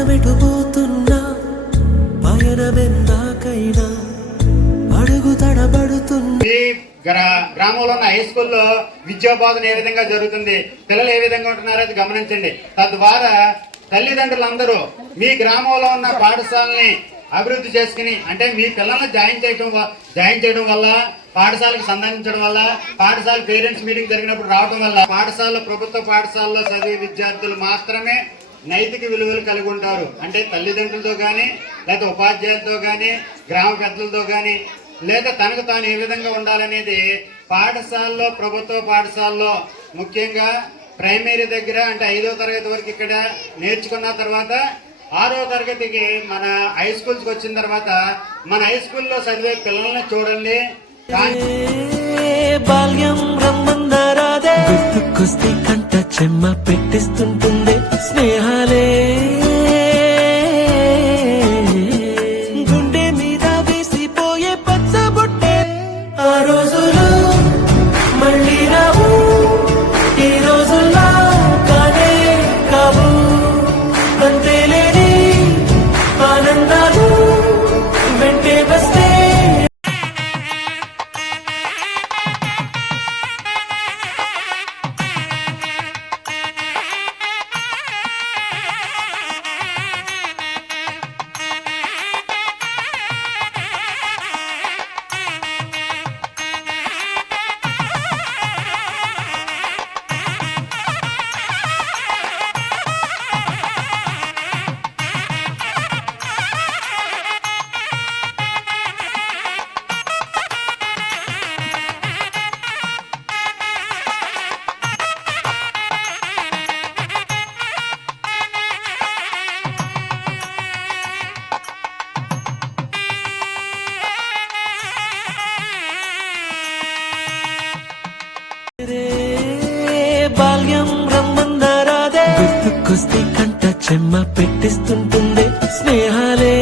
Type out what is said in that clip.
మనమెటుపోతున్నా పయనమెందాకైనా అడుగు తడబడుతున్నా. గ్రామంలో ఉన్న హై స్కూల్లో విద్యా బోధన ఏ విధంగా జరుగుతుంది, పిల్లలు ఏ విధంగా ఉంటున్నారో అది గమనించండి. తద్వారా తల్లిదండ్రులందరూ మీ గ్రామంలో ఉన్న పాఠశాలని అభివృద్ధి చేసుకుని, అంటే మీ పిల్లల్ని జాయిన్ చేయడం వల్ల, పాఠశాలకు సంధానించడం వల్ల, పాఠశాల పేరెంట్స్ మీటింగ్ జరిగినప్పుడు రావడం వల్ల, పాఠశాలలో ప్రభుత్వ పాఠశాలలో చదివే విద్యార్థులు మాత్రమే నైతిక విలువలు కలిగి ఉంటారు. అంటే తల్లిదండ్రులతో కానీ, లేదా ఉపాధ్యాయులతో కానీ, గ్రామ పెద్దలతో కానీ, లేదా తనకు తాను ఏ విధంగా ఉండాలనేది పాఠశాలలో, ప్రభుత్వ పాఠశాలలో ముఖ్యంగా ప్రైమరీ దగ్గర అంటే 5వ తరగతి వరకు ఇక్కడ నేర్చుకున్న తర్వాత 6వ తరగతికి మన హై స్కూల్స్కి వచ్చిన తర్వాత మన హై స్కూల్లో చదివే పిల్లల్ని చూడండి. బాల్యం రమ్మందరాదే గుర్తుకొస్తే కంట చెమ్మ పెట్టిస్తుంటుంది స్నేహాలే గుండె మీద వేసిపోయే పచ్చబొట్టే. ఆ రోజులు మళ్ళీ రావు, ఈ రోజుల్లో కానే కావు. అంతేలేని ఆనందాలు వెంటే వస్తే బాల్యం రమ్మందరాదే గుర్తుకొస్తే కంట చెమ్మ పెట్టిస్తుంటుంది స్నేహాలే.